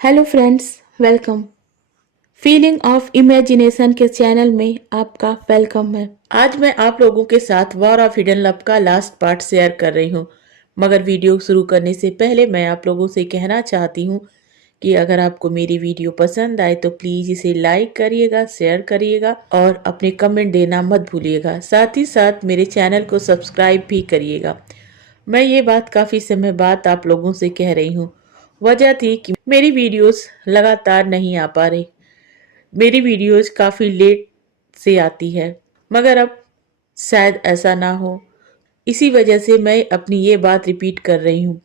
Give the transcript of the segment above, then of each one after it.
Hello friends, welcome. Feeling of imagination के channel में आपका वेलकम है। आज मैं आप लोगों के साथ वॉर ऑफ हिडन लव का लास्ट पार्ट शेयर कर रही हूँ। मगर वीडियो शुरू करने से पहले मैं आप लोगों से कहना चाहती हूँ कि अगर आपको मेरी वीडियो पसंद आए तो प्लीज इसे लाइक करिएगा, शेयर करिएगा और अपने कमेंट देना मत भूलिएगा। साथ ही साथ मेरे चैनल को सब्सक्राइब भी करिएगा। मैं ये बात काफ़ी समय बाद आप लोगों से कह रही हूँ। वजह थी कि मेरी वीडियोस लगातार नहीं आ पा रही। मेरी वीडियोस काफ़ी लेट से आती है, मगर अब शायद ऐसा ना हो। इसी वजह से मैं अपनी ये बात रिपीट कर रही हूँ।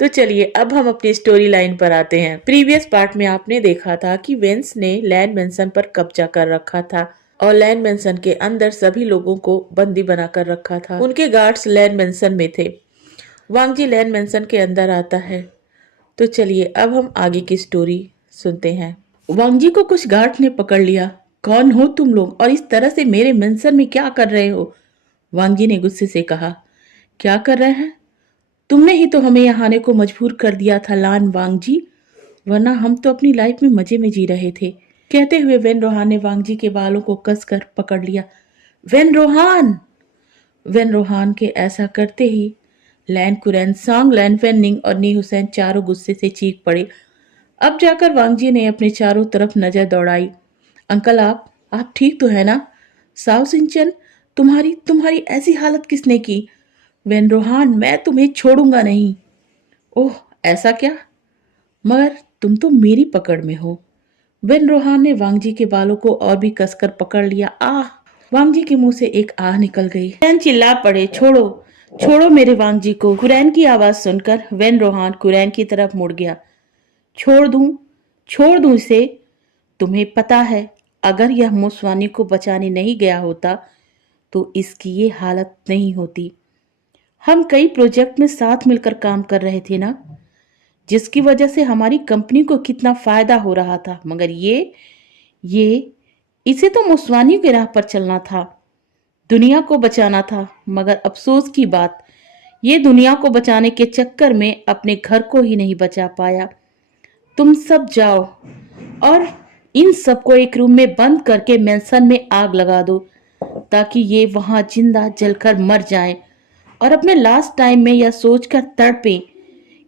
तो चलिए अब हम अपनी स्टोरी लाइन पर आते हैं। प्रीवियस पार्ट में आपने देखा था कि वेंस ने लैंड मेंशन पर कब्जा कर रखा था और लैंड मेंशन के अंदर सभी लोगों को बंदी बना कर रखा था। उनके गार्ड्स लैंड मेंशन में थे। वांगजी लैंड मेंशन के अंदर आता है। तो चलिए अब हम आगे की स्टोरी सुनते हैं। वांगजी को कुछ गार्ड ने पकड़ लिया। कौन हो तुम लोग और इस तरह से मेरे मेंशन में क्या कर रहे हो? वांगजी ने गुस्से से कहा। क्या कर रहे हैं? तुमने ही तो हमें यहाँ आने को मजबूर कर दिया था लान वांगजी, वरना हम तो अपनी लाइफ में मजे में जी रहे थे। कहते हुए वेन रोहान ने वांगजी के बालों को कसकर पकड़ लिया। वेन रोहान! वेन रोहान के ऐसा करते ही लैन कुरैन, सांग, लैन फेनिंग और नी हुसैन चारों गुस्से से चीख पड़े। अब जाकर वांगजी ने अपने चारों तरफ नजर दौड़ाई। अंकल, आप ठीक तो है ना? साव सिंचन, तुम्हारी तुम्हारी ऐसी हालत किसने की? वेन रोहान, मैं तुम्हें छोड़ूंगा नहीं। ओह, ऐसा क्या? मगर तुम तो मेरी पकड़ में हो। वेन रोहान ने वांगजी के बालों को और भी कसकर पकड़ लिया। आह! वांगजी के मुंह से एक आह निकल गई। कुरैन चिल्ला पड़े, छोड़ो, छोड़ो मेरे वांगजी को। कुरैन की आवाज सुनकर वेन रोहान कुरैन की तरफ मुड़ गया। छोड़ दूं इसे? तुम्हें पता है, अगर यह मुसवानी को बचाने नहीं गया होता तो इसकी ये हालत नहीं होती। हम कई प्रोजेक्ट में साथ मिलकर काम कर रहे थे ना, जिसकी वजह से हमारी कंपनी को कितना फायदा हो रहा था। मगर ये इसे तो मुसवानी की राह पर चलना था, दुनिया को बचाना था। मगर अफसोस की बात, ये दुनिया को बचाने के चक्कर में अपने घर को ही नहीं बचा पाया। तुम सब जाओ और इन सबको एक रूम में बंद करके मेंशन में आग लगा दो, ताकि ये वहां जिंदा जलकर मर जाएं और अपने लास्ट टाइम में यह सोचकर तड़पे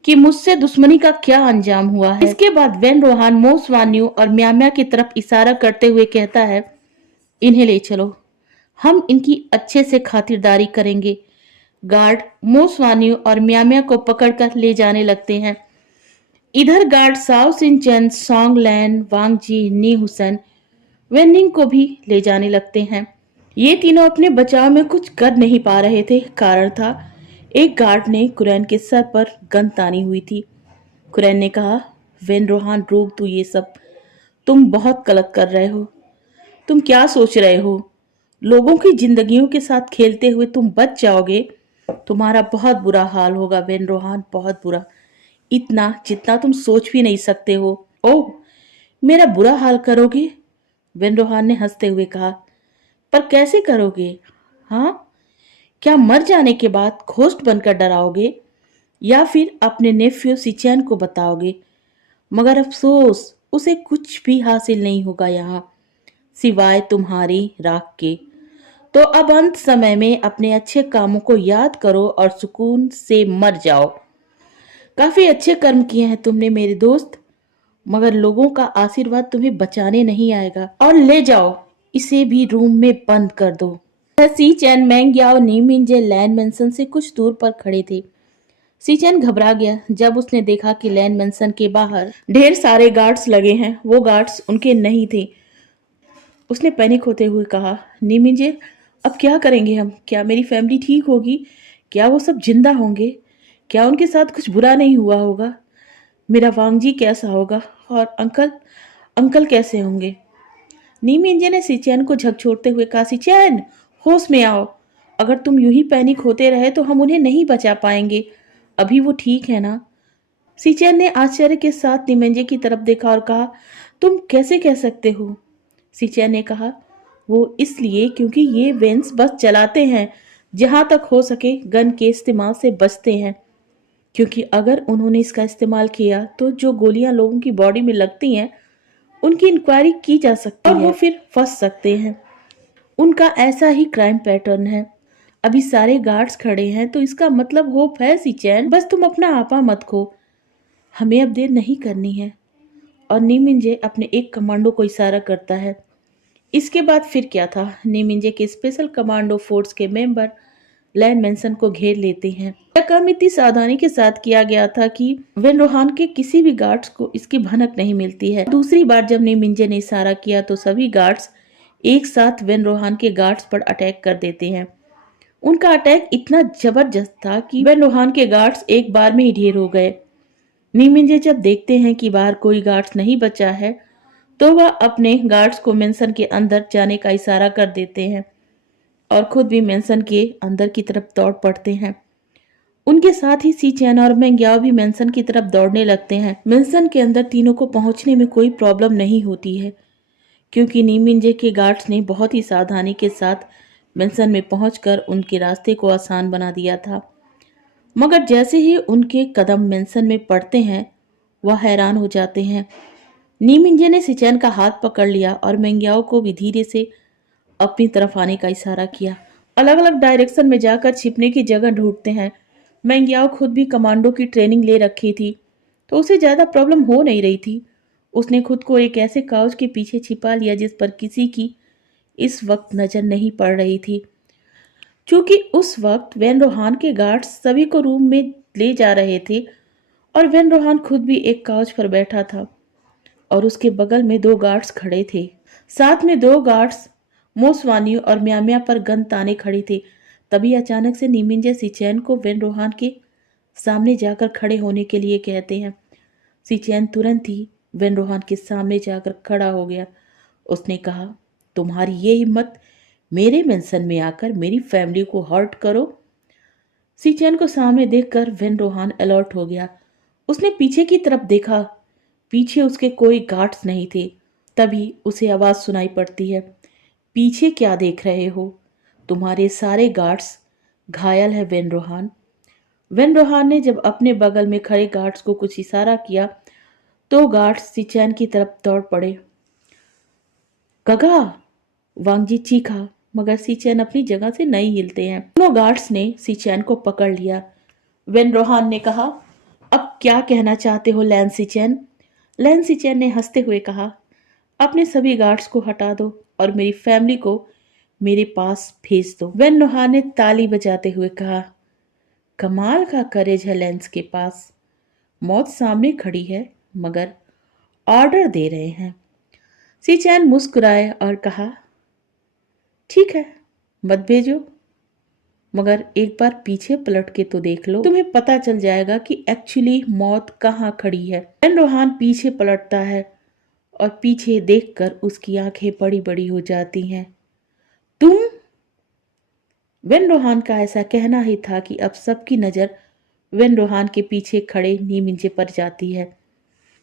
कि मुझसे दुश्मनी का क्या अंजाम हुआ है। इसके बाद वेन रोहान मोसवान्यू और म्याम्या की तरफ इशारा करते हुए कहता है, इन्हें ले चलो, हम इनकी अच्छे से खातिरदारी करेंगे। गार्ड मोसवान्यू और म्याम्या को पकड़कर ले जाने लगते हैं। इधर गार्ड साओ सिंचन, सॉन्ग लैन, वांगजी, नी हुसैन वेनिंग को भी ले जाने लगते हैं। ये तीनों अपने बचाव में कुछ कर नहीं पा रहे थे। कारण था, एक गार्ड ने कुरैन के सर पर गन तानी हुई थी। कुरैन ने कहा, वेन रोहान, रोक तू ये सब। तुम बहुत गलत कर रहे हो। तुम क्या सोच रहे हो? लोगों की जिंदगियों के साथ खेलते हुए तुम बच जाओगे? तुम्हारा बहुत बुरा हाल होगा वेन रोहान, बहुत बुरा। इतना जितना तुम सोच भी नहीं सकते हो। ओह, मेरा बुरा हाल करोगे? वेन रोहान ने हंसते हुए कहा। पर कैसे करोगे? हाँ, क्या मर जाने के बाद घोस्ट बनकर डराओगे या फिर अपने नेफ्यू सिचैन को बताओगे? मगर अफसोस, उसे कुछ भी हासिल नहीं होगा यहाँ, सिवाय तुम्हारी राख के। तो अब अंत समय में अपने अच्छे कामों को याद करो और सुकून से मर जाओ। काफी अच्छे कर्म किए हैं तुमने मेरे दोस्त, मगर लोगों का आशीर्वाद तुम्हें बचाने नहीं आएगा। और ले जाओ, इसे भी रूम में बंद कर दो। सी चैन, मैंग याओ, नीमिंजे लैंड मेंशन से कुछ दूर पर खड़े थे। सी चैन घबरा गया जब उसने देखा कि लैंड मेंशन के बाहर ढेर सारे गार्ड्स लगे हैं। वो गार्ड्स उनके नहीं थे। उसने पैनिक होते हुए कहा, नीमिंजे, अब क्या करेंगे हम? क्या मेरी फैमिली ठीक होगी? क्या वो सब जिंदा होंगे? क्या उनके साथ कुछ बुरा नहीं हुआ होगा? मेरा वांगजी कैसा होगा? और अंकल अंकल कैसे होंगे? नीमिंजे ने सिचैन को झकझोरते हुए कहा, सिचैन, होश में आओ। अगर तुम यूं ही पैनिक होते रहे तो हम उन्हें नहीं बचा पाएंगे। अभी वो ठीक है ना? सिचैन ने आश्चर्य के साथ नीमिंजे की तरफ देखा और कहा, तुम कैसे कह सकते हो? सिचैन ने कहा, वो इसलिए क्योंकि ये वेंस बस चलाते हैं, जहां तक हो सके गन के इस्तेमाल से बचते हैं। क्योंकि अगर उन्होंने इसका इस्तेमाल किया तो जो गोलियां लोगों की बॉडी में लगती हैं उनकी इंक्वायरी की जा सकती है और वो फिर फंस सकते हैं। उनका ऐसा ही क्राइम पैटर्न है। अभी सारे गार्ड्स खड़े हैं तो इसका मतलब होप है सिचैन, बस तुम अपना आपा मत खो। हमें अब देर नहीं करनी है। और नीमिंजे अपने एक कमांडो को इशारा करता है। इसके बाद फिर क्या था, नीमिंजे के स्पेशल कमांडो फोर्स के मेंबर लैन मेंसन को घेर लेते हैं। यह काम इतनी सावधानी के साथ किया गया था कि वेन रोहान के किसी भी गार्ड्स को इसकी भनक नहीं मिलती है। दूसरी बार जब नीमिंजे ने इशारा किया तो सभी गार्ड्स एक साथ वेन रोहान के गार्ड्स पर अटैक कर देते हैं। उनका अटैक इतना जबरदस्त था कि वेन रोहान के गार्ड्स एक बार में ही ढेर हो गए। नीमिंजे जब देखते हैं कि बाहर कोई गार्ड्स नहीं बचा है तो वह अपने गार्ड्स को मेंसन के अंदर जाने का इशारा कर देते हैं और खुद भी मेंसन के अंदर की तरफ दौड़ पड़ते हैं। उनके साथ ही सी चैन और मैंग्याओ भी मेंसन की तरफ दौड़ने लगते हैं। मेंसन के अंदर तीनों को पहुंचने में कोई प्रॉब्लम नहीं होती है क्योंकि नीमिंजे के गार्ड्स ने बहुत ही सावधानी के साथ मेंसन में पहुंचकर उनके रास्ते को आसान बना दिया था। मगर जैसे ही उनके कदम मेंसन में पड़ते हैं वह हैरान हो जाते हैं। नीमिंजे ने सिचैन का हाथ पकड़ लिया और मेंग्याओ को भी धीरे से अपनी तरफ आने का इशारा किया। अलग अलग डायरेक्शन में जाकर छिपने की जगह ढूंढते हैं। मैंग्याओ खुद भी कमांडो की ट्रेनिंग ले रखी थी तो उसे ज्यादा प्रॉब्लम हो नहीं रही थी। उसने खुद को एक ऐसे काउच के पीछे छिपा लिया जिस पर किसी की इस वक्त नजर नहीं पड़ रही थी। चूंकि उस वक्त वेन रोहान के गार्ड्स सभी को रूम में ले जा रहे थे और वेन रोहान खुद भी एक काउच पर बैठा था और उसके बगल में दो गार्ड्स खड़े थे। साथ में दो गार्ड्स मोसवानियों और म्याम्या पर गन ताने खड़ी थे। तभी अचानक से नीमिंजे सिचैन को वेन रोहान के सामने जाकर खड़े होने के लिए कहते हैं। सिचैन तुरंत ही वेन रोहान के सामने जाकर खड़ा हो गया। उसने कहा, तुम्हारी ये हिम्मत मेरे मेंशन में आकर मेरी फैमिली को हर्ट करो। सिचैन को सामने देखकर वेन रोहान अलर्ट हो गया। उसने पीछे की तरफ देखा। पीछे उसके कोई गार्ड्स नहीं थे। तभी उसे आवाज सुनाई पड़ती है, पीछे क्या देख रहे हो? तुम्हारे सारे गार्ड्स घायल है वेन रोहान। वेन रोहान ने जब अपने बगल में खड़े गार्ड्स को कुछ इशारा किया तो गार्ड्स सिचैन की तरफ दौड़ पड़े। गगा! वांगजी चीखा, मगर सिचैन अपनी जगह से नहीं हिलते हैं। दोनों गार्ड्स ने सिचैन को पकड़ लिया। वेन रोहान ने कहा, अब क्या कहना चाहते हो लैन सिचैन? लैन सिचैन ने हंसते हुए कहा, अपने सभी गार्ड्स को हटा दो और मेरी फैमिली को मेरे पास भेज दो। वेन रोहान ने ताली बजाते हुए कहा, कमाल का करेज है लेंस के पास। मौत सामने खड़ी है मगर ऑर्डर दे रहे हैं। सिचैन मुस्कुराए और कहा, ठीक है, मत भेजो, मगर एक बार पीछे पलट के तो देख लो, तुम्हें पता चल जाएगा कि एक्चुअली मौत कहाँ खड़ी है। वेन रोहान पीछे पलटता है और पीछे देखकर उसकी आंखें बड़ी बड़ी हो जाती हैं। तुम? वेन रोहान का ऐसा कहना ही था कि अब सबकी नजर वेन रोहान के पीछे खड़े नीमिंजे पर जाती है।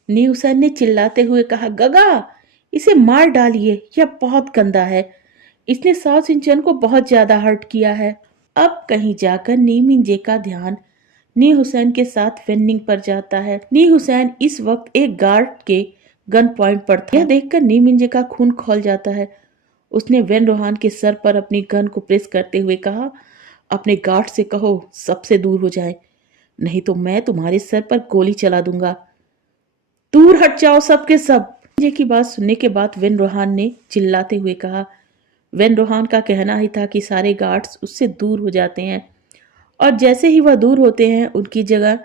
नी हुसैन ने चिल्लाते हुए कहा, गगा, इसे मार डालिए, यह बहुत गंदा है। इसने साउथ इंचन को बहुत ज्यादा हर्ट किया है। अब कहीं जाकर नीमिंजे का ध्यान नी हुसैन के साथ वेनिंग पर जाता है। नी हुसैन इस वक्त एक गार्ड के गन पॉइंट पर था। यह देखकर नीमिंजे का खून खौल जाता है। उसने वेन रोहान के सर पर अपनी गन को प्रेस करते हुए कहा, अपने गार्ड से कहो सबसे दूर हो जाए, नहीं तो मैं तुम्हारे सर पर गोली चला दूंगा। दूर हट जाओ सबके सब। नीमिंजे की बात सुनने के बाद वेन रोहान ने चिल्लाते हुए कहा। वेन रोहान का कहना ही था कि सारे गार्ड्स उससे दूर हो जाते हैं और जैसे ही वह दूर होते हैं उनकी जगह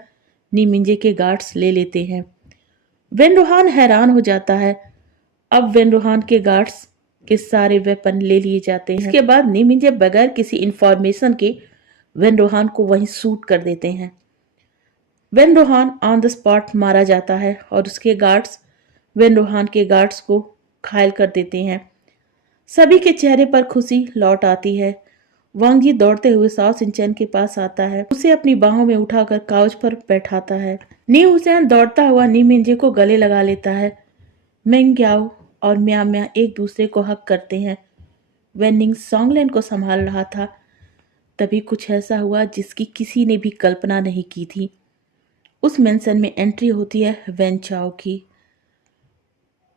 नीमिंजे के गार्ड्स ले लेते हैं। वेन रोहान हैरान हो जाता है। अब वेन रोहान के गार्ड्स के सारे वेपन ले लिए जाते हैं। इसके बाद नीमिंजे बगैर किसी इंफॉर्मेशन के वेन रोहान को वहीं शूट कर देते हैं। When Rohan on the spot मारा जाता है और उसके गार्ड्स वेन रोहान के गार्ड्स को घायल कर देते हैं। सभी के चेहरे पर खुशी लौट आती है। वांगजी दौड़ते हुए साओ सिंचैन के पास आता है, उसे अपनी बाहों में उठाकर काउच पर बैठाता है। नी हुसैन दौड़ता हुआ नीमिंजे को गले लगा लेता है। मेंग्याओ और म्याम्या एक दूसरे को हक करते हैं। वेनिंग सॉन्गलैंड को संभाल रहा था। तभी कुछ ऐसा हुआ जिसकी किसी ने भी कल्पना नहीं की थी। उस मेंशन में एंट्री होती है वेन चाओ की।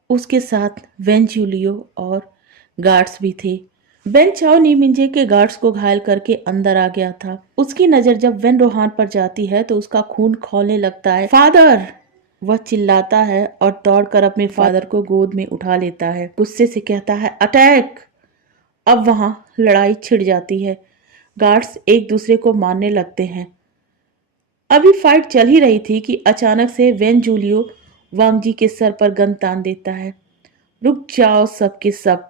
उसके साथ वेन जूलियो और गार्ड्स भी थे। वेन चाओ नीमिंजे के गार्ड्स को घायल करके अंदर आ गया था। उसकी नजर जब वेन रोहान पर जाती है तो उसका खून खौलने लगता है। फादर! वह चिल्लाता है और दौड़कर अपने फादर को गोद में उठा लेता है। गुस्से से कहता है, अटैक! अब वहां लड़ाई छिड़ जाती है। गार्ड्स एक दूसरे को मारने लगते हैं। अभी फाइट चल ही रही थी कि अचानक से वेन जूलियो वांगजी के सर पर गन तान देता है। रुक जाओ सब के सब!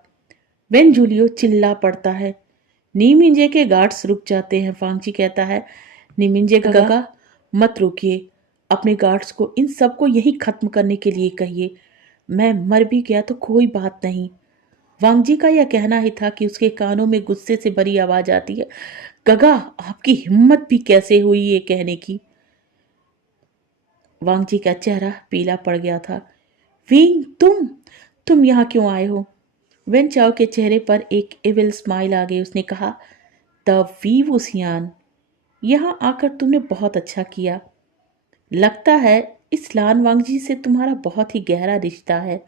वेन जूलियो चिल्ला पड़ता है। नीमिंजे के गार्ड्स रुक जाते हैं। वांगजी कहता है, नीमिंजे काका मत रुकिए, अपने गार्ड्स को इन सबको यही खत्म करने के लिए कहिए। मैं मर भी गया तो कोई बात नहीं। वांगजी का यह कहना ही था कि उसके कानों में गुस्से से भरी आवाज आती है, गगा आपकी हिम्मत भी कैसे हुई ये कहने की। वांगजी का चेहरा पीला पड़ गया था। विंग, तुम यहाँ क्यों आए हो? वेन चाओ के चेहरे पर एक इविल स्माइल आ गई। उसने कहा, द वी वुसियान, यहाँ आकर तुमने बहुत अच्छा किया। लगता है इस लान वांगजी से तुम्हारा बहुत ही गहरा रिश्ता है।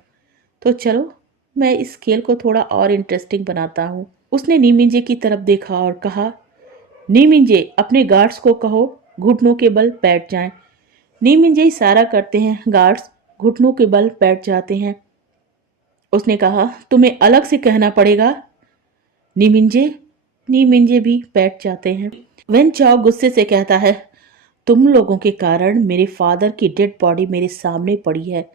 तो चलो मैं इस खेल को थोड़ा और इंटरेस्टिंग बनाता हूँ। उसने नीमिंजे की तरफ देखा और कहा, नीमिंजे अपने गार्ड्स को कहो घुटनों के बल बैठ जाएं। नीमिंजे इशारा करते हैं। गार्ड्स घुटनों के बल बैठ जाते हैं। उसने कहा, तुम्हें अलग से कहना पड़ेगा। नीमिंजे नीमिंजे भी बैठ जाते हैं। वेन चाओ गुस्से से कहता है, तुम लोगों के कारण मेरे फादर की डेड बॉडी मेरे सामने पड़ी है।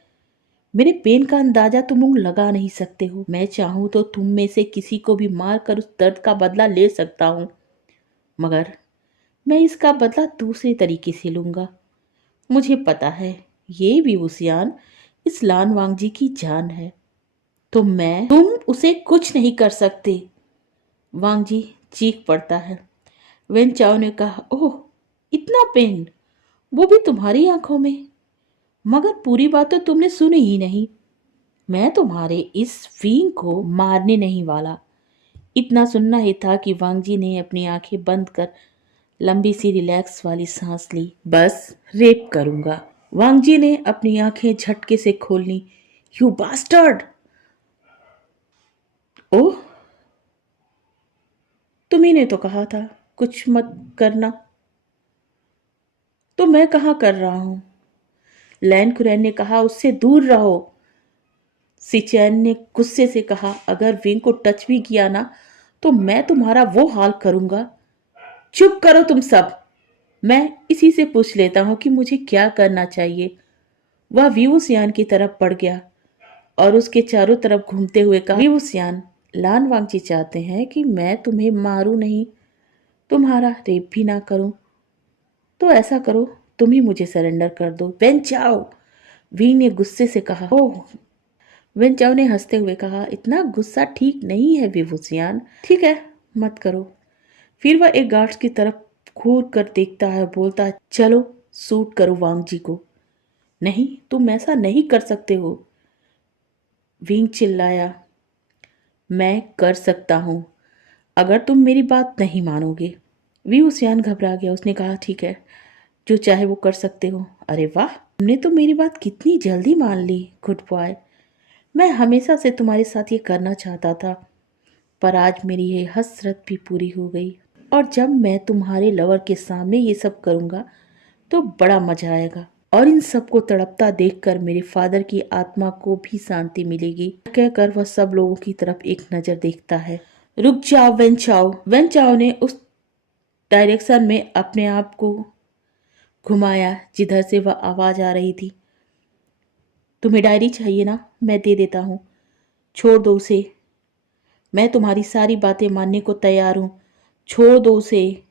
मेरे पेन का अंदाजा तुम लोग लगा नहीं सकते हो। मैं चाहूं तो तुम में से किसी को भी मार कर उस दर्द का बदला ले सकता हूं, मगर मैं इसका बदला दूसरे तरीके से लूंगा। मुझे पता है ये भी वुसियान इस लान वांगजी की जान है, तो तुम उसे कुछ नहीं कर सकते। वांगजी चीख पड़ता है। वेन चाओ ने कहा, ओह इतना पेन, वो भी तुम्हारी आंखों में? मगर पूरी बात तो तुमने सुनी ही नहीं। मैं तुम्हारे इस वींग को मारने नहीं वाला। इतना सुनना ही था कि वांगजी ने अपनी आंखें बंद कर लंबी सी रिलैक्स वाली सांस ली। बस रेप करूंगा। वांगजी ने अपनी आंखें झटके से खोल ली। You bastard! ओह, तुम्ही ने तो कहा था कुछ मत करना, तो मैं कहाँ कर रहा हूं? लैन कुरैन ने कहा, उससे दूर रहो। सिचैन ने गुस्से से कहा, अगर विंग को टच भी किया ना तो मैं तुम्हारा वो हाल करूंगा। चुप करो तुम सब! मैं इसी से पूछ लेता हूं कि मुझे क्या करना चाहिए। वह व्यूसियान की तरफ बढ़ गया और उसके चारों तरफ घूमते हुए कहा, व्यूसियान, लान वांगजी चाहते हैं कि मैं तुम्हें मारूं नहीं, तुम्हारा रेप भी ना करूं। तो ऐसा करो, तुम ही मुझे सरेंडर कर दो। वेन चाओ! वी ने गुस्से से कहा। ओह! वेन चाओ ने हंसते हुए कहा, इतना गुस्सा ठीक नहीं है विभूसियान। ठीक है, मत करो। फिर वह एक गार्ड्स की तरफ घूर कर देखता है, बोलता है, चलो सूट करो वांगजी को। नहीं, तुम ऐसा नहीं कर सकते हो। विंग चिल्लाया, मैं कर सकता हूं अगर तुम मेरी बात नहीं मानोगे। वी उसियान घबरा गया। उसने कहा, ठीक है, जो चाहे वो कर सकते हो। अरे वाह, तुमने तो मेरी बात कितनी जल्दी मान ली। Good boy. मैं हमेशा से तुम्हारे साथ ये करना चाहता था, पर आज मेरी ये हसरत भी पूरी हो गई। और जब मैं तुम्हारे लवर के सामने ये सब करूँगा तो बड़ा मजा आएगा, और इन सबको तड़पता देखकर मेरे फादर की आत्मा को भी शांति मिलेगी। कहकर वह सब लोगों की तरफ एक नज़र देखता है। रुक जाओ वेन चाओ! वेन चाओ ने उस डायरेक्शन में अपने आप को घुमाया जिधर से वह आवाज़ आ रही थी। तुम्हें डायरी चाहिए ना? मैं दे देता हूँ, छोड़ दो उसे। मैं तुम्हारी सारी बातें मानने को तैयार हूँ, छोड़ दो उसे।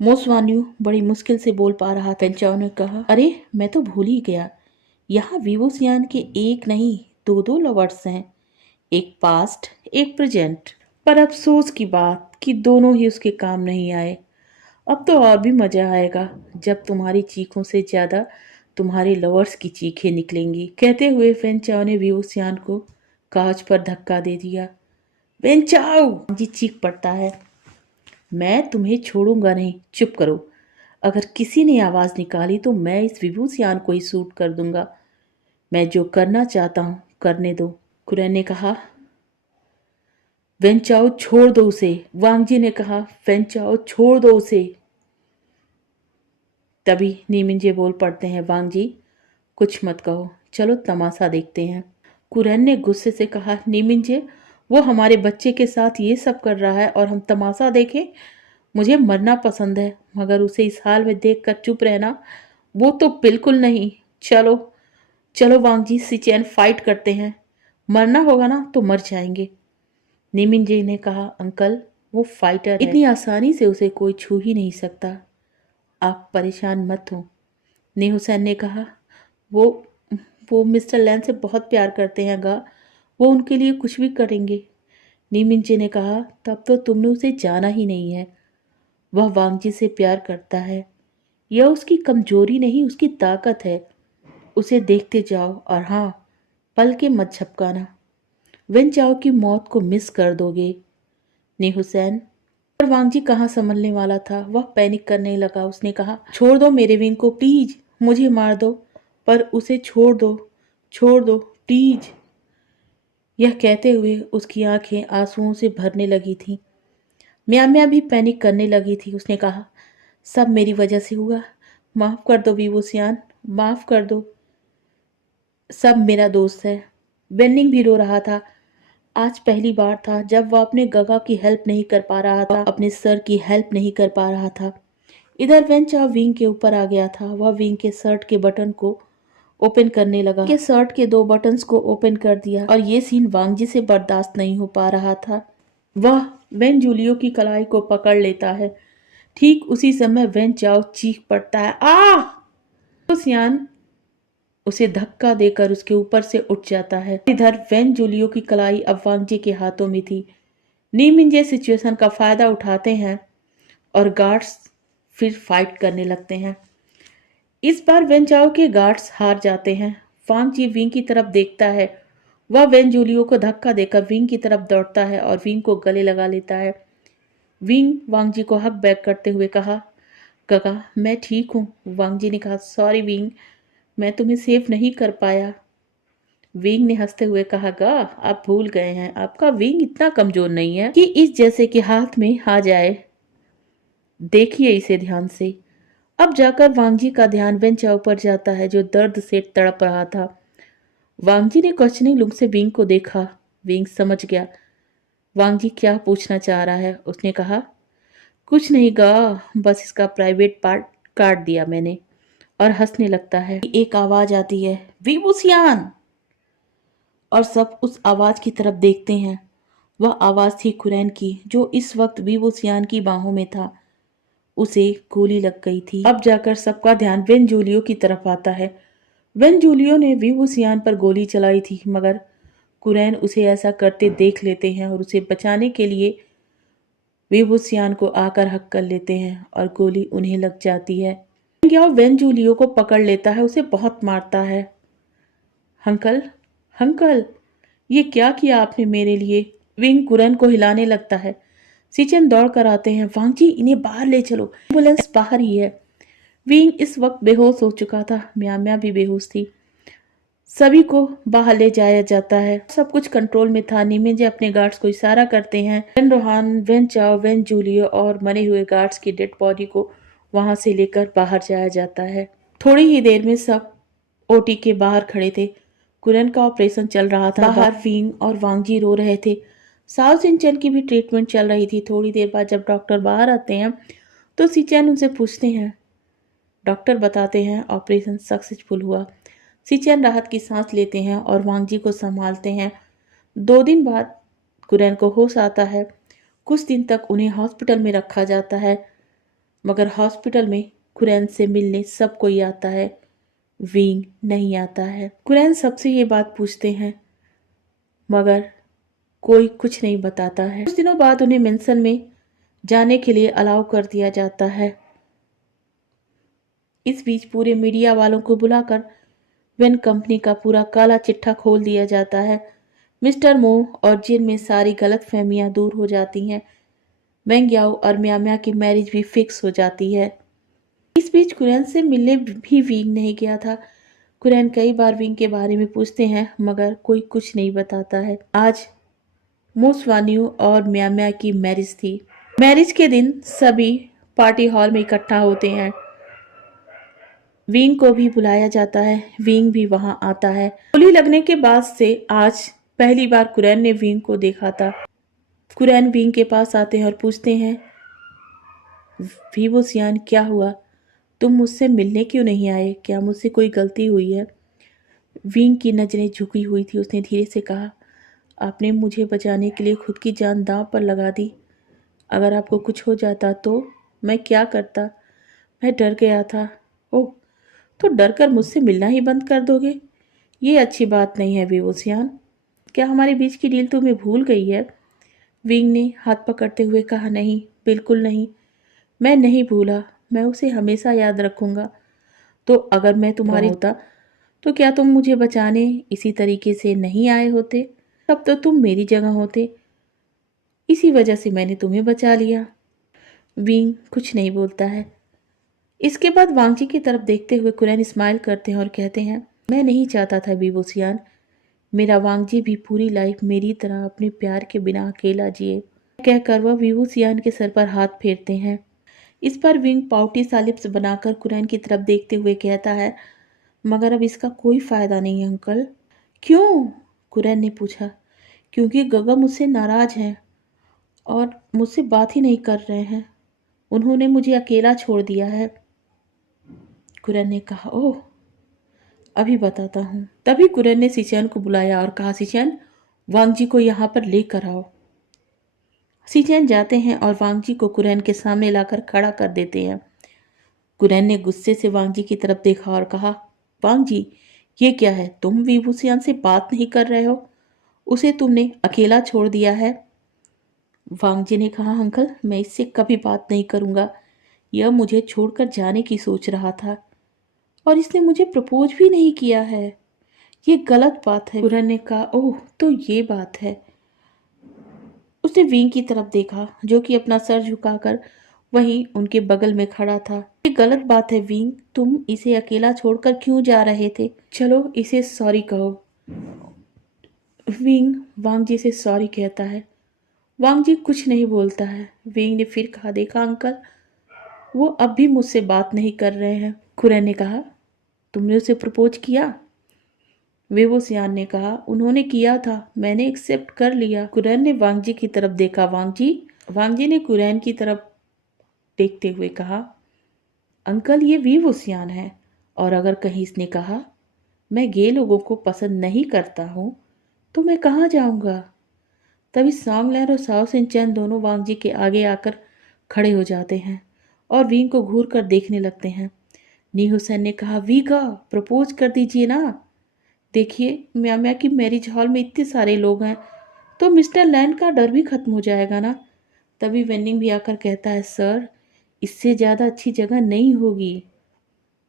मोसवान्यू बड़ी मुश्किल से बोल पा रहा था। चाओ ने कहा, अरे मैं तो भूल ही गया, यहाँ विवोसियान के एक नहीं दो दो लवर्स हैं, एक पास्ट एक प्रेजेंट। पर अफसोस की बात कि दोनों ही उसके काम नहीं आए। अब तो और भी मजा आएगा जब तुम्हारी चीखों से ज्यादा तुम्हारे लवर्स की चीखें निकलेंगी। कहते हुए फेन चाओ ने विवोसियान को कांच पर धक्का दे दिया। वेन चाओ! जी चीख पड़ता है, मैं तुम्हें छोड़ूंगा नहीं। चुप करो, अगर किसी ने आवाज़ निकाली तो मैं इस विभूतियान को ही शूट कर दूंगा। मैं जो करना चाहता हूँ करने दो। कुरैन ने कहा, वेन चाओ छोड़ दो उसे। वांग जी ने कहा, वेन चाओ छोड़ दो उसे। तभी नीमिंजे बोल पड़ते हैं, वांग जी कुछ मत कहो, चलो तमाशा देखते हैं। कुरैन ने गुस्से से कहा, नीमिंजे वो हमारे बच्चे के साथ ये सब कर रहा है और हम तमाशा देखें? मुझे मरना पसंद है, मगर उसे इस हाल में देखकर चुप रहना वो तो बिल्कुल नहीं। चलो चलो वांग जी, सिचेन फाइट करते हैं। मरना होगा ना तो मर जाएंगे। नीमिंजे ने कहा, अंकल वो फाइटर है, इतनी आसानी से उसे कोई छू ही नहीं सकता। आप परेशान मत हो। ने हुसैन ने कहा, वो वो मिस्टर लैन से बहुत प्यार करते हैं गा, वो उनके लिए कुछ भी करेंगे। नीमिंजे ने कहा, तब तो तुमने उसे जाना ही नहीं है। वह वांगजी से प्यार करता है, यह उसकी कमजोरी नहीं उसकी ताकत है। उसे देखते जाओ और हाँ, पल के मत झपकाना। वेन चाओ की मौत को मिस कर दोगे। ने हुसैन पर वांगजी कहाँ संभलने वाला था, वह पैनिक करने लगा। उसने कहा, छोड़ दो मेरे विंग को प्लीज, मुझे मार दो पर उसे छोड़ दो प्लीज। यह कहते हुए उसकी आंखें आंसुओं से भरने लगी थीं। म्या भी पैनिक करने लगी थी। उसने कहा, सब मेरी वजह से हुआ, माफ कर दो विवोसियान, माफ कर दो, सब मेरा दोस्त है। बेनिंग भी रो रहा था। आज पहली बार था जब वह अपने गगा की हेल्प नहीं कर पा रहा था, अपने सर की हेल्प नहीं कर पा रहा था। इधर वेंचा विंग के ऊपर आ गया था। वह विंग के शर्ट के बटन को ओपन करने लगा। के शर्ट के 2 बटन्स को ओपन कर दिया और ये सीन वांगजी से बर्दाश्त नहीं हो पा रहा था। वह वेन जूलियो की कलाई को पकड़ लेता है। ठीक उसी समय वेन चाओ चीख पड़ता है, आ! तो सियान उसे धक्का देकर उसके ऊपर से उठ जाता है। इधर वेन जूलियो की कलाई अब वांगजी के हाथों में थी। नीमिंजे सिचुएशन का फायदा उठाते हैं और गार्ड्स फिर फाइट करने लगते हैं। इस बार वेंचाओ के गार्ड्स हार जाते हैं। वांगजी विंग की तरफ देखता है। वह वेन जूलियो को धक्का देकर विंग की तरफ दौड़ता है और विंग को गले लगा लेता है। विंग वांगजी को हक बैक करते हुए कहा, गगा मैं ठीक हूँ। वांगजी ने कहा, सॉरी विंग, मैं तुम्हें सेव नहीं कर पाया। विंग ने हंसते हुए कहा, गा आप भूल गए हैं, आपका विंग इतना कमजोर नहीं है कि इस जैसे के हाथ में आ जाए। देखिए इसे ध्यान से। अब जाकर वांगजी का ध्यान वेंचाओ पर जाता है जो दर्द से तड़प रहा था। वांगजी ने क्वेश्चनिंग लुक से विंग को देखा। विंग समझ गया वांगजी क्या पूछना चाह रहा है। उसने कहा, कुछ नहीं गा, बस इसका प्राइवेट पार्ट काट दिया मैंने। और हंसने लगता है। एक आवाज आती है, विभूसियान! और सब उस आवाज की तरफ देखते हैं। वह आवाज थी कुरैन की, जो इस वक्त विभूसियान की बाहों में था। उसे गोली लग गई थी। अब जाकर सबका ध्यान वेन जूलियो की तरफ आता है। वेन जूलियो ने विवुसियान पर गोली चलाई थी, मगर कुरैन उसे ऐसा करते देख लेते हैं और उसे बचाने के लिए विवुसियान को आकर हक कर लेते हैं और गोली उन्हें लग जाती है। वेन जूलियो को पकड़ लेता है, उसे बहुत मारता है। अंकल, अंकल, ये क्या किया आपने मेरे लिए? विंग कुरैन को हिलाने लगता है। सिचन दौड़ कर आते हैं। वांगजी इन्हें बाहर ले चलो, एम्बुलेंस बाहर ही है। विंग इस वक्त बेहोश हो चुका था। म्या भी बेहोश थी। सभी को बाहर ले जाया जाता है। सब कुछ कंट्रोल में था। नीमिंजे अपने गार्ड्स को इशारा करते हैं। वेन रोहान, वेन चाओ, वेन जूलियो और मरे हुए गार्ड्स की डेड बॉडी को वहां से लेकर बाहर जाया जाता है। थोड़ी ही देर में सब ओटी के बाहर खड़े थे। कुरैन का ऑपरेशन चल रहा था। बाहर विंग और वांगजी रो रहे थे। साओ सिंचन की भी ट्रीटमेंट चल रही थी। थोड़ी देर बाद जब डॉक्टर बाहर आते हैं तो सिचन उनसे पूछते हैं। डॉक्टर बताते हैं ऑपरेशन सक्सेसफुल हुआ। सिचन राहत की सांस लेते हैं और वांगजी को संभालते हैं। 2 दिन बाद कुरैन को होश आता है। कुछ दिन तक उन्हें हॉस्पिटल में रखा जाता है, मगर हॉस्पिटल में कुरैन से मिलने सब कोई आता है, विंग नहीं आता है। कुरैन सबसे ये बात पूछते हैं, मगर कोई कुछ नहीं बताता है। कुछ दिनों बाद उन्हें मेंशन में जाने के लिए अलाउ कर दिया जाता है। इस बीच पूरे मीडिया वालों को बुलाकर वेन कंपनी का पूरा काला चिट्ठा खोल दिया जाता है। मिस्टर मो और जिन में सारी गलतफहमियां दूर हो जाती हैं। मेंग याओ और म्या की मैरिज भी फिक्स हो जाती है। इस बीच कुरैन से मिलने भी विंग नहीं गया था। कुरैन कई बार विंग के बारे में पूछते हैं मगर कोई कुछ नहीं बताता है। आज मोस्वानियो और म्या की मैरिज थी। मैरिज के दिन सभी पार्टी हॉल में इकट्ठा होते हैं। विंग को भी बुलाया जाता है, विंग भी वहां आता है। गोली लगने के बाद से आज पहली बार कुरैन ने विंग को देखा था। कुरैन विंग के पास आते हैं और पूछते हैं, वीवोसियान क्या हुआ? तुम मुझसे मिलने क्यों नहीं आए? क्या मुझसे कोई गलती हुई है? विंग की नजरें झुकी हुई थी। उसने धीरे से कहा, आपने मुझे बचाने के लिए खुद की जान दांव पर लगा दी। अगर आपको कुछ हो जाता तो मैं क्या करता? मैं डर गया था। ओह, तो डर कर मुझसे मिलना ही बंद कर दोगे? ये अच्छी बात नहीं है वीवोसियान। क्या हमारे बीच की डील तुम्हें भूल गई है? विंग ने हाथ पकड़ते हुए कहा, नहीं, बिल्कुल नहीं। मैं नहीं भूला, मैं उसे हमेशा याद रखूंगा। तो अगर मैं तुम्हारी होता तो क्या तुम मुझे बचाने इसी तरीके से नहीं आए होते? तब तो तुम मेरी जगह होते। इसी वजह से मैंने तुम्हें बचा लिया। विंग कुछ नहीं बोलता है। इसके बाद वांगजी की तरफ देखते हुए कुरैन स्माइल करते हैं और कहते हैं, मैं नहीं चाहता था वीवोसियान, मेरा वांगजी भी पूरी लाइफ मेरी तरह अपने प्यार के बिना अकेला जिए। कहकर वह वीवोसियान के सर पर हाथ फेरते हैं। इस पर विंग पाउटी सा लिप्स बनाकर कुरैन की तरफ देखते हुए कहता है, मगर अब इसका कोई फायदा नहीं है अंकल। क्यों? कुरैन ने पूछा। क्योंकि गगा मुझसे नाराज हैं और मुझसे बात ही नहीं कर रहे हैं। उन्होंने मुझे अकेला छोड़ दिया है। कुरैन ने कहा, ओह, अभी बताता हूँ। तभी कुरैन ने सिचैन को बुलाया और कहा, सिचैन, वांगजी को यहाँ पर लेकर आओ। सिचैन जाते हैं और वांगजी को कुरैन के सामने लाकर खड़ा कर देते हैं। कुरैन ने गुस्से से वांगजी की तरफ देखा और कहा, वांगजी, ये क्या है? तुम वीवूसियान से बात नहीं कर रहे हो? उसे तुमने अकेला छोड़ दिया है। वांगजी ने कहा, अंकल, मैं इससे कभी बात नहीं करूंगा। यह मुझे छोड़कर जाने की सोच रहा था और इसने मुझे प्रपोज भी नहीं किया है। ये गलत बात है। कुरैन ने कहा, ओह, तो ये बात है। उसने विंग की तरफ देखा जो कि अपना सर झुकाकर वहीं उनके बगल में खड़ा था। ये गलत बात है विंग, तुम इसे अकेला छोड़कर क्यों जा रहे थे? चलो इसे सॉरी कहो। विंग वांगजी से सॉरी कहता है। वांगजी कुछ नहीं बोलता है। विंग ने फिर कहा, देखा अंकल, वो अब भी मुझसे बात नहीं कर रहे हैं। कुरैन ने कहा, तुमने उसे प्रपोज किया? वेवोसियान ने कहा, उन्होंने किया था, मैंने एक्सेप्ट कर लिया। कुरैन ने वांगजी की तरफ देखा। वांगजी ने कुरैन की तरफ देखते हुए कहा, अंकल, ये वेवोसियान है और अगर कहीं इसने कहा मैं गे लोगों को पसंद नहीं करता हूँ तो मैं कहाँ जाऊँगा? तभी सॉन्गलैंड और साओ सिंचैन दोनों वांगजी के आगे आकर खड़े हो जाते हैं और विंग को घूर कर देखने लगते हैं। नी हुसैन ने कहा, वीगा, प्रपोज कर दीजिए ना। देखिए, म्या की मैरिज हॉल में इतने सारे लोग हैं तो मिस्टर लैंड का डर भी खत्म हो जाएगा ना। तभी वेनिंग भी आकर कहता है, सर, इससे ज़्यादा अच्छी जगह नहीं होगी,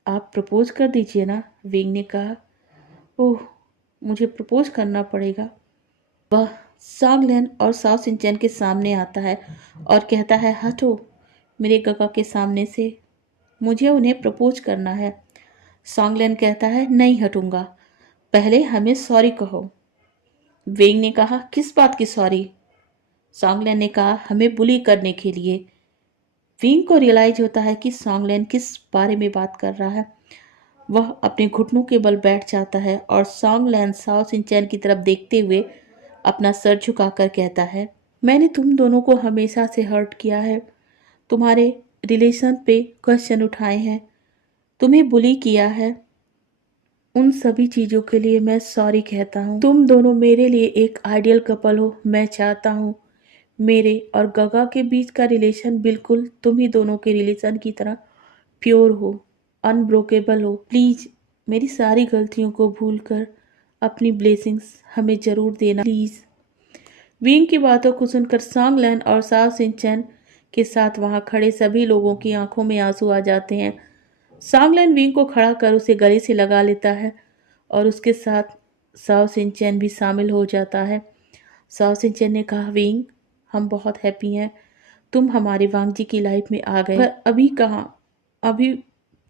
आप प्रपोज कर दीजिए ना। विंग ने कहा, ओह, मुझे प्रपोज करना पड़ेगा। वह सॉन्गलैंड और साओ सिंचैन के सामने आता है और कहता है, हटो मेरे गगा के सामने से, मुझे उन्हें प्रपोज करना है। सॉन्गलैंड कहता है, नहीं हटूंगा, पहले हमें सॉरी कहो। वेंग ने कहा, किस बात की सॉरी? सॉन्गलैंड ने कहा, हमें बुली करने के लिए। विंग को रियलाइज होता है कि सॉन्गलैंड किस बारे में बात कर रहा है। वह अपने घुटनों के बल बैठ जाता है और सॉन्गलैंड साओ सिंचैन की तरफ देखते हुए अपना सर झुकाकर कहता है, मैंने तुम दोनों को हमेशा से हर्ट किया है, तुम्हारे रिलेशन पे क्वेश्चन उठाए हैं, तुम्हें बुली किया है। उन सभी चीज़ों के लिए मैं सॉरी कहता हूँ। तुम दोनों मेरे लिए एक आइडियल कपल हो। मैं चाहता हूँ मेरे और गगा के बीच का रिलेशन बिल्कुल तुम ही दोनों के रिलेशन की तरह प्योर हो, अनब्रोकेबल हो। प्लीज़ मेरी सारी गलतियों को भूलकर अपनी ब्लेसिंग्स हमें ज़रूर देना, प्लीज़। विंग की बातों को सुनकर सॉन्गलैंड और साओ सिंचैन के साथ वहां खड़े सभी लोगों की आंखों में आंसू आ जाते हैं। सॉन्गलैंड विंग को खड़ा कर उसे गले से लगा लेता है और उसके साथ साओ सिंचैन भी शामिल हो जाता है। साओ सिंचैन ने कहा, विंग, हम बहुत हैप्पी हैं तुम हमारे वांगजी की लाइफ में आ गए, पर अभी कहाँ? अभी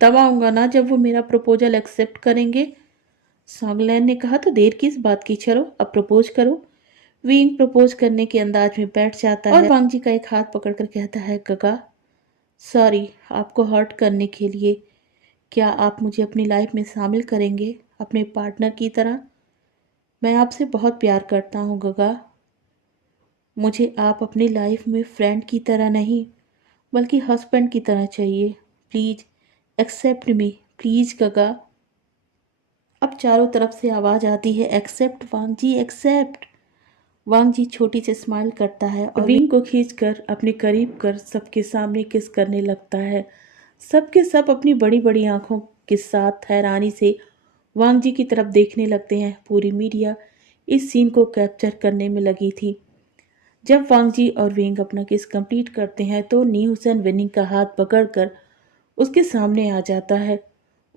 तब आऊँगा ना जब वो मेरा प्रपोजल एक्सेप्ट करेंगे। सॉन्गलैन ने कहा, तो देर किस बात की, चलो अब प्रपोज करो। विंग प्रपोज करने के अंदाज में बैठ जाता है और वांग जी का एक हाथ पकड़कर कहता है, गगा सॉरी आपको हर्ट करने के लिए। क्या आप मुझे अपनी लाइफ में शामिल करेंगे अपने पार्टनर की तरह? मैं आपसे बहुत प्यार करता हूँ गगा। मुझे आप अपनी लाइफ में फ्रेंड की तरह नहीं बल्कि हस्बैंड की तरह चाहिए। प्लीज एक्सेप्ट मी, प्लीज गगा। अब चारों तरफ से आवाज आती है, एक्सेप्ट वांग जी, एक्सेप्ट। वांग जी छोटी से स्माइल करता है और विंग को खींचकर अपने करीब कर सबके सामने किस करने लगता है। सबके सब अपनी बड़ी बड़ी आंखों के साथ हैरानी से वांग जी की तरफ देखने लगते हैं। पूरी मीडिया इस सीन को कैप्चर करने में लगी थी। जब वांग जी और विंग अपना किस कंप्लीट करते हैं तो नी हुसैन विनिंग का हाथ पकड़कर उसके सामने आ जाता है।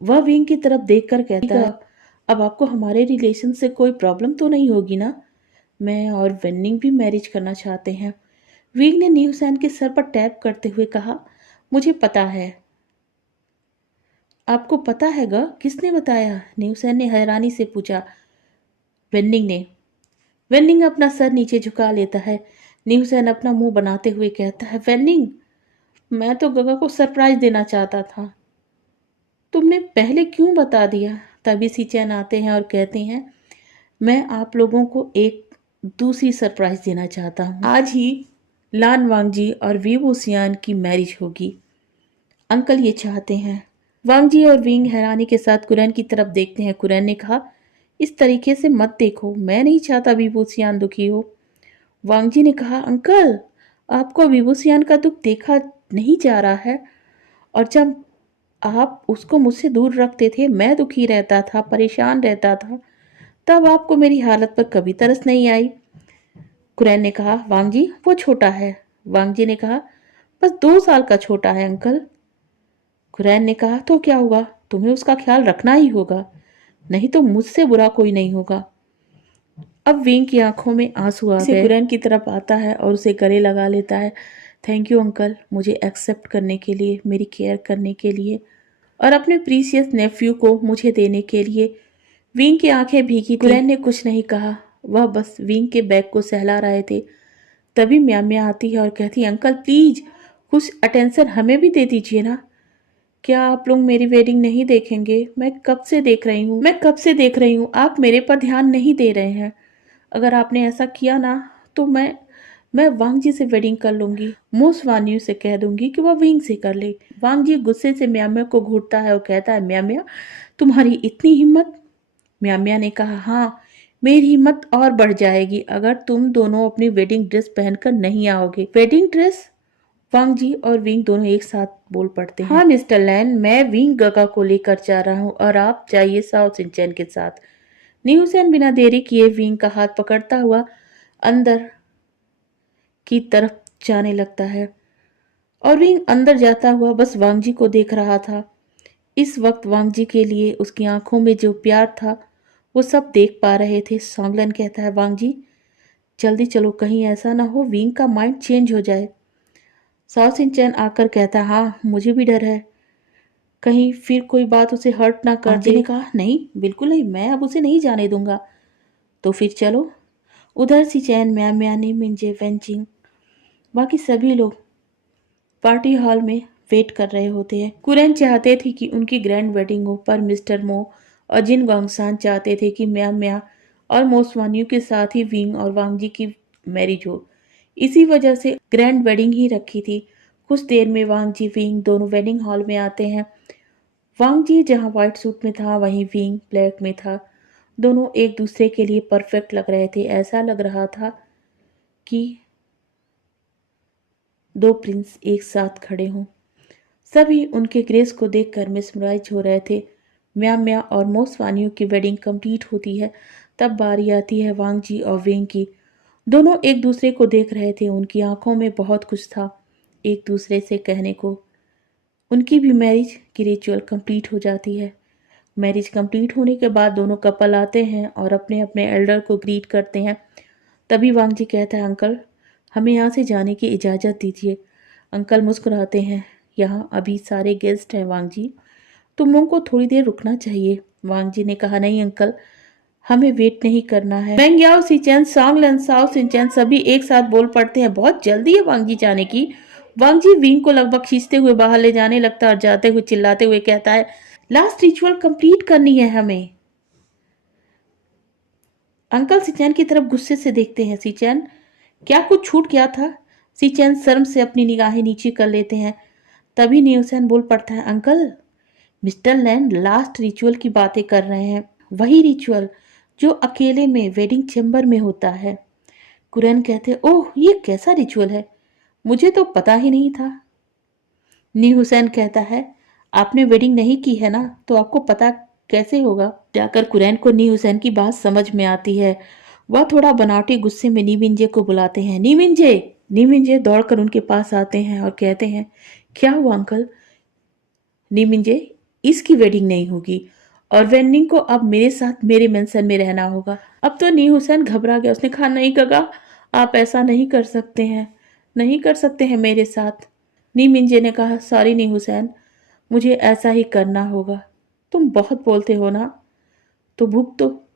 वह विंग की तरफ देखकर कहता है, अब आपको हमारे रिलेशन से कोई प्रॉब्लम तो नहीं होगी ना? मैं और विनिंग भी मैरिज करना चाहते हैं। विंग ने नी हुसैन के सर पर टैप करते हुए कहा, मुझे पता है। आपको पता है गा? किसने बताया? नी हुसैन ने हैरानी से पूछा। विनिंग ने। विनिंग अपना सर नीचे झुका लेता है। नी हुसैन अपना मुंह बनाते हुए कहता है, विनिंग मैं तो गगा को सरप्राइज देना चाहता था, तुमने पहले क्यों बता दिया? तभी सीचैन आते हैं और कहते हैं, मैं आप लोगों को एक दूसरी सरप्राइज देना चाहता हूँ। आज ही लान वांगजी और वीवूसियान की मैरिज होगी। अंकल ये चाहते हैं। वांगजी और विंग हैरानी के साथ कुरैन की तरफ देखते हैं। कुरैन ने कहा, इस तरीके से मत देखो, मैं नहीं चाहता वीवूसियान दुखी हो। वांगजी ने कहा, अंकल आपको वीवूसियान का दुख देखा नहीं जा रहा है, और जब आप उसको मुझसे दूर रखते थे मैं दुखी रहता था, परेशान रहता था, तब आपको मेरी हालत पर कभी तरस नहीं आई। कुरैन ने कहा, वांगजी वो छोटा है। वांगजी ने कहा, बस 2 साल का छोटा है अंकल। कुरैन ने कहा, तो क्या हुआ, तुम्हें उसका ख्याल रखना ही होगा, नहीं तो मुझसे बुरा कोई नहीं होगा। अब विंग की आंखों में आंसू आ गए। कुरैन की तरफ आता है और उसे गले लगा लेता है। थैंक यू अंकल, मुझे एक्सेप्ट करने के लिए, मेरी केयर करने के लिए और अपने प्रीसियस नेफ्यू को मुझे देने के लिए। विंग की आंखें भीगी थी। कुरैन ने कुछ नहीं कहा, वह बस विंग के बैग को सहला रहे थे। तभी म्या आती है और कहती है, अंकल प्लीज कुछ अटेंशन हमें भी दे दीजिए ना। क्या आप लोग मेरी वेडिंग नहीं देखेंगे? मैं कब से देख रही हूँ, आप मेरे पर ध्यान नहीं दे रहे हैं। अगर आपने ऐसा किया ना तो मैं वांग जी से वेडिंग कर लूंगी। मोस वानियू से कह दूंगी कि वह विंग से कर ले। वांग जी गुस्से से म्या को घूरता है और कहता है, म्या तुम्हारी इतनी हिम्मत? म्या ने कहा, हाँ मेरी हिम्मत और बढ़ जाएगी अगर तुम दोनों अपनी वेडिंग ड्रेस पहनकर नहीं आओगे। Wedding dress? वांग जी और विंग दोनों एक साथ बोल पड़ते हैं। हाँ मिस्टर लैन, मैं विंग गगा को लेकर जा रहा हूँ और आप जाइए साओ सिंचैन के साथ। नी हुसैन बिना देरी किए विंग का हाथ पकड़ता हुआ अंदर की तरफ जाने लगता है और विंग अंदर जाता हुआ बस वांग जी को देख रहा था। इस वक्त वांग जी के लिए उसकी आंखों में जो प्यार था वो सब देख पा रहे थे। सॉन्गलन कहता है, वांग जी जल्दी चलो, कहीं ऐसा ना हो विंग का माइंड चेंज हो जाए। साओ सिंचैन आकर कहता, हाँ मुझे भी डर है, कहीं फिर कोई बात उसे हर्ट ना कर दे। ने कहा, नहीं बिल्कुल नहीं, मैं अब उसे नहीं जाने दूंगा। तो फिर चलो। उधर सी चैन म्या ने मिंजे वेंचिंग बाकी सभी लोग पार्टी हॉल में वेट कर रहे होते हैं। कुरैन चाहते थे कि उनकी ग्रैंड वेडिंग हो, पर मिस्टर मो और जिन गोंगसान चाहते थे कि म्या और मोसवानियों के साथ ही विंग और वांग जी की मैरिज हो। इसी वजह से ग्रैंड वेडिंग ही रखी थी। कुछ देर में वांग जी विंग दोनों वेडिंग हॉल में आते हैं। वांग जी जहाँ व्हाइट सूट में था वहीं विंग ब्लैक में था। दोनों एक दूसरे के लिए परफेक्ट लग रहे थे। ऐसा लग रहा था कि दो प्रिंस एक साथ खड़े हों। सभी उनके ग्रेस को देखकर मिसमराइज हो रहे थे। म्या और मोसवानियों की वेडिंग कंप्लीट होती है। तब बारी आती है वांग जी और विंग की। दोनों एक दूसरे को देख रहे थे। उनकी आंखों में बहुत कुछ था एक दूसरे से कहने को। उनकी भी मैरिज की रिचुअल कंप्लीट हो जाती है। मैरिज कंप्लीट होने के बाद दोनों कपल आते हैं और अपने अपने एल्डर को ग्रीट करते हैं। तभी वांग जी कहता है, अंकल हमें यहाँ से जाने की इजाज़त दीजिए। अंकल मुस्कुराते हैं, यहाँ अभी सारे गेस्ट हैं वांग जी, तुम लोगों को थोड़ी देर रुकना चाहिए। वांग जी ने कहा, नहीं अंकल, हमें वेट नहीं करना है। मेंग याओ, सीचेन, सांग लैंसाओ, सिंचैन सभी एक साथ बोल पड़ते हैं, बहुत जल्दी है वांग जी जाने की। वांग जी विंग को लगभग खींचते हुए बाहर ले जाने लगता है और जाते हुए चिल्लाते हुए कहता है, लास्ट रिचुअल कंप्लीट करनी है हमें। अंकल सीचैन की तरफ गुस्से से देखते हैं। सीचैन, क्या कुछ छूट गया था? सीचैन शर्म से अपनी निगाहें नीचे कर लेते हैं। तभी न्यूसेन बोल पड़ता है, uncle, mister land last ritual की बातें कर रहे हैं, वही रिचुअल जो अकेले में वेडिंग चैम्बर में होता है। कुरैन कहते, ओह ये कैसा रिचुअल है, मुझे तो पता ही नहीं था। नी हुसैन कहता है, आपने वेडिंग नहीं की है ना, तो आपको पता कैसे होगा? जाकर कुरैन को नी हुसैन की बात समझ में आती है। वह थोड़ा बनावटी गुस्से में नीमिंजे को बुलाते हैं। नीमिंजे! नीमिंजे दौड़कर उनके पास आते हैं और कहते हैं, क्या हुआ अंकल? नीमिंजे, इसकी वेडिंग नहीं होगी और वेन्निंग को अब मेरे साथ मेरे मेंशन में रहना होगा। अब तो नी हुसैन घबरा गया। उसने कहा, नहीं काका, आप ऐसा नहीं कर सकते हैं, नहीं कर सकते हैं मेरे साथ। नी मिंजे ने कहा, सॉरी नी हुसैन, मुझे ऐसा ही करना होगा। तुम बहुत बोलते हो ना, तो भुग तो।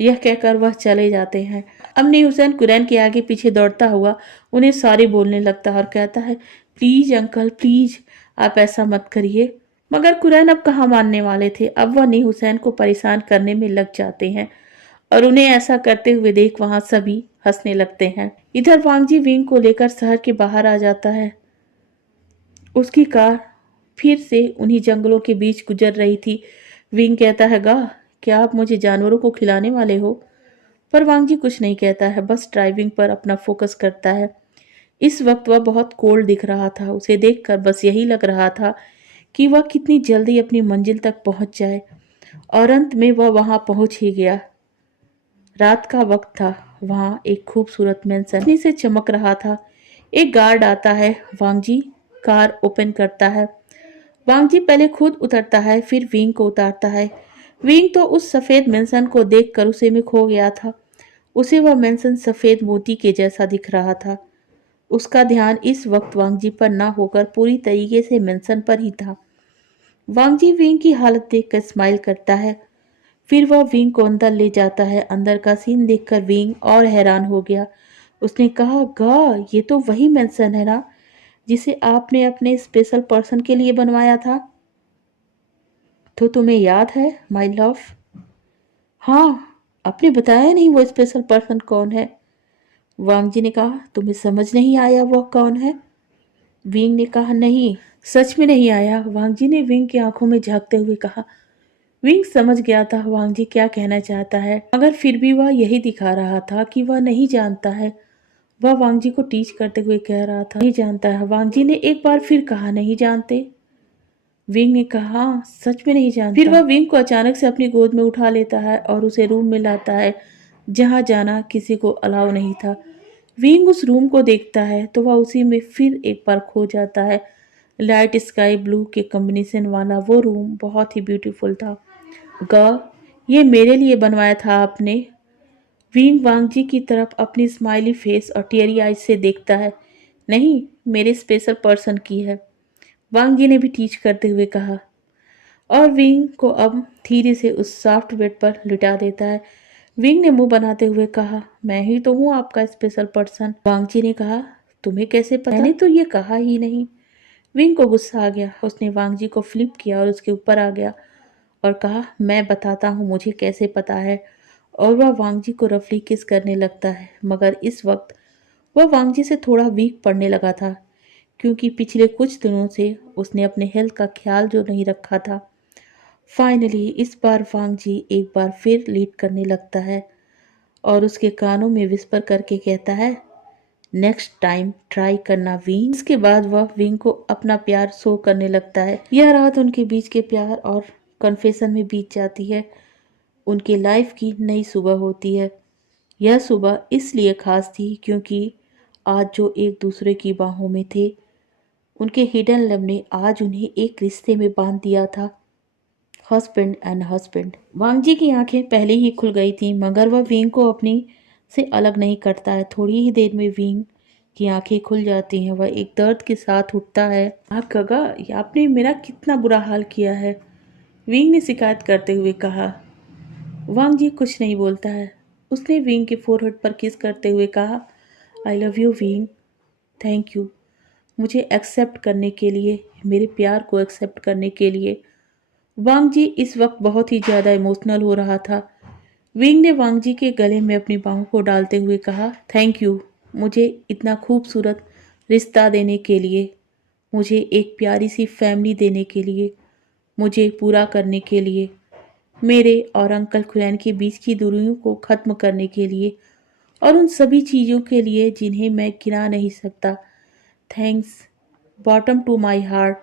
यह कहकर वह चले जाते हैं। अब नी हुसैन कुरैन के आगे पीछे दौड़ता हुआ उन्हें सॉरी बोलने लगता है और कहता है, प्लीज अंकल प्लीज, आप ऐसा मत करिए। मगर कुरैन अब कहाँ मानने वाले थे। अब वह नी हुसैन को परेशान करने में लग जाते हैं और उन्हें ऐसा करते हुए देख वहां सभी हंसने लगते हैं। इधर वांगजी विंग को लेकर शहर के बाहर आ जाता है। उसकी कार फिर से उन्हीं जंगलों के बीच गुजर रही थी। विंग कहता है, गा, क्या आप मुझे जानवरों को खिलाने वाले हो? पर वांगजी कुछ नहीं कहता है, बस ड्राइविंग पर अपना फोकस करता है। इस वक्त वह बहुत कोल्ड दिख रहा था। उसे देखकर बस यही लग रहा था कि वह कितनी जल्दी अपनी मंजिल तक पहुंच जाए। और अंत में वह वहां पहुंच ही गया। रात का वक्त था। वहां एक खूबसूरत मेंशन रोशनी से चमक रहा था। एक गार्ड आता है। वांगजी कार ओपन करता है। वांगजी पहले खुद उतरता है, फिर विंग को उतारता है। विंग तो उस सफेद मेंशन को देखकर उसे में खो गया था। उसे वह मेंशन सफेद मोती के जैसा दिख रहा था। उसका ध्यान इस वक्त वांगजी पर न होकर पूरी तरीके से मेंशन पर ही था। वांगजी विंग की हालत देखकर स्माइल करता है। फिर वह विंग को अंदर ले जाता है। अंदर का सीन देखकर विंग और हैरान हो गया। उसने कहा, गा, ये तो वही मेंशन है ना जिसे आपने अपने स्पेशल पर्सन के लिए बनवाया था? तो तुम्हें याद है माय लव? हाँ, आपने बताया नहीं वो स्पेशल पर्सन कौन है। वांग जी ने कहा, तुम्हें समझ नहीं आया वह कौन है? विंग ने कहा, नहीं, सच में नहीं आया। वांग जी ने विंग की आंखों में झांकते हुए कहा। विंग समझ गया था वांग जी क्या कहना चाहता है, मगर फिर भी वह यही दिखा रहा था कि वह नहीं जानता है। वह वांग जी को टीच करते हुए कह रहा था, नहीं जानता है। वांग जी ने एक बार फिर कहा, नहीं जानते। विंग ने कहा, "हाँ, सच में नहीं जानता।" फिर वह विंग को अचानक से अपनी गोद में उठा लेता है और उसे रूम में लाता है जहां जाना किसी को अलाउ नहीं था। विंग उस रूम को देखता है तो वह उसी में फिर एक बार खो जाता है। लाइट स्काई ब्लू के कॉम्बिनेशन वाला वो रूम बहुत ही ब्यूटीफुल था। ग, ये मेरे लिए बनवाया था आपने? विंग वांग जी की तरफ अपनी स्माइली फेस और टीयरी आइज से देखता है। नहीं, मेरे स्पेशल पर्सन की है, वांग जी ने भी टीच करते हुए कहा। और विंग को अब धीरे से उस सॉफ्ट बेड पर लिटा देता है। विंग ने मुंह बनाते हुए कहा, मैं ही तो हूँ आपका स्पेशल पर्सन। वांग जी ने कहा, तुम्हें कैसे पता? मैंने तो ये कहा ही नहीं। विंग को गुस्सा आ गया। उसने वांग जी को फ्लिप किया और उसके ऊपर आ गया और कहा, मैं बताता हूँ मुझे कैसे पता है। और वह वांग जी को रफली किस करने लगता है। मगर इस वक्त वह वांग जी से थोड़ा वीक पड़ने लगा था, क्योंकि पिछले कुछ दिनों से उसने अपने हेल्थ का ख्याल जो नहीं रखा था। फाइनली इस बार वांग जी एक बार फिर लीड करने लगता है और उसके कानों में विस्पर करके कहता है, नेक्स्ट टाइम ट्राई करना विंग। इसके बाद वह विंग को अपना प्यार शो करने लगता है। यह रात उनके बीच के प्यार और कन्फेशन में बीत जाती है। उनके लाइफ की नई सुबह होती है। यह सुबह इसलिए खास थी क्योंकि आज जो एक दूसरे की बाहों में थे, उनके हिडन लव ने आज उन्हें एक रिश्ते में बांध दिया था, हस्बैंड एंड हस्बैंड। वांग जी की आंखें पहले ही खुल गई थी, मगर वह विंग को अपनी से अलग नहीं करता है। थोड़ी ही देर में विंग की आंखें खुल जाती हैं। वह एक दर्द के साथ उठता है। कगा, आपने मेरा कितना बुरा हाल किया है। विंग ने शिकायत करते हुए कहा। वांग जी कुछ नहीं बोलता है। उसने विंग के फोरहेड पर किस करते हुए कहा, I love you wing, thank you मुझे एक्सेप्ट करने के लिए, मेरे प्यार को एक्सेप्ट करने के लिए। वांग जी इस वक्त बहुत ही ज़्यादा इमोशनल हो रहा था। विंग ने वांग जी के गले में अपनी बाहों को डालते हुए कहा, थैंक यू मुझे इतना खूबसूरत रिश्ता देने के लिए, मुझे एक प्यारी सी फैमिली देने के लिए, मुझे पूरा करने के लिए, मेरे और अंकल खुरैन के बीच की दूरियों को ख़त्म करने के लिए और उन सभी चीज़ों के लिए जिन्हें मैं गिना नहीं सकता। Thanks bottom to my heart,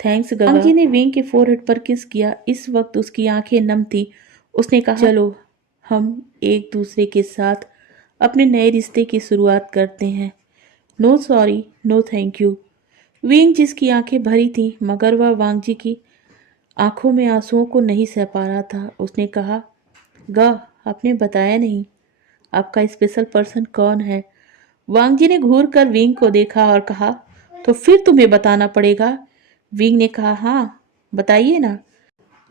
thanks गगा। वांग जी ने विंग के फोरहेड पर किस किया। इस वक्त उसकी आंखें नम थी। उसने कहा, चलो हम एक दूसरे के साथ अपने नए रिश्ते की शुरुआत करते हैं। No sorry, no thank you. विंग जिसकी आंखें भरी थीं मगर वह वांग जी की आंखों में आंसुओं को नहीं सह पा रहा था। उसने कहा, गा आपने बताया नहीं आपका स्पेशल पर्सन कौन है। वांग जी ने घूर कर विंग को देखा और कहा, तो फिर तुम्हें बताना पड़ेगा। विंग ने कहा, हाँ बताइए ना।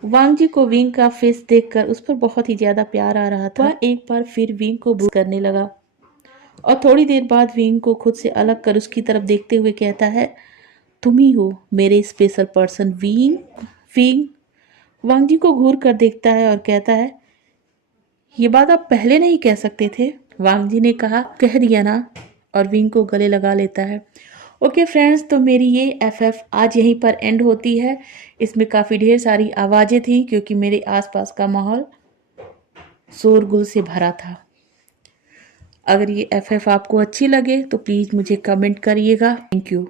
वांग जी को विंग का फेस देखकर उस पर बहुत ही ज्यादा प्यार आ रहा था। वह एक बार फिर विंग को बुक करने लगा और थोड़ी देर बाद विंग को खुद से अलग कर उसकी तरफ देखते हुए कहता है, तुम ही हो मेरे स्पेशल पर्सन विंग। विंग वांग जी को घूर कर देखता है और कहता है, ये बात आप पहले नहीं कह सकते थे। वांग जी ने कहा, कह दिया ना, और विंग को गले लगा लेता है। ओके फ्रेंड्स, तो मेरी ये एफएफ आज यहीं पर एंड होती है। इसमें काफ़ी ढेर सारी आवाज़ें थी क्योंकि मेरे आसपास का माहौल शोरगुल से भरा था। अगर ये एफएफ आपको अच्छी लगे तो प्लीज़ मुझे कमेंट करिएगा। Thank you.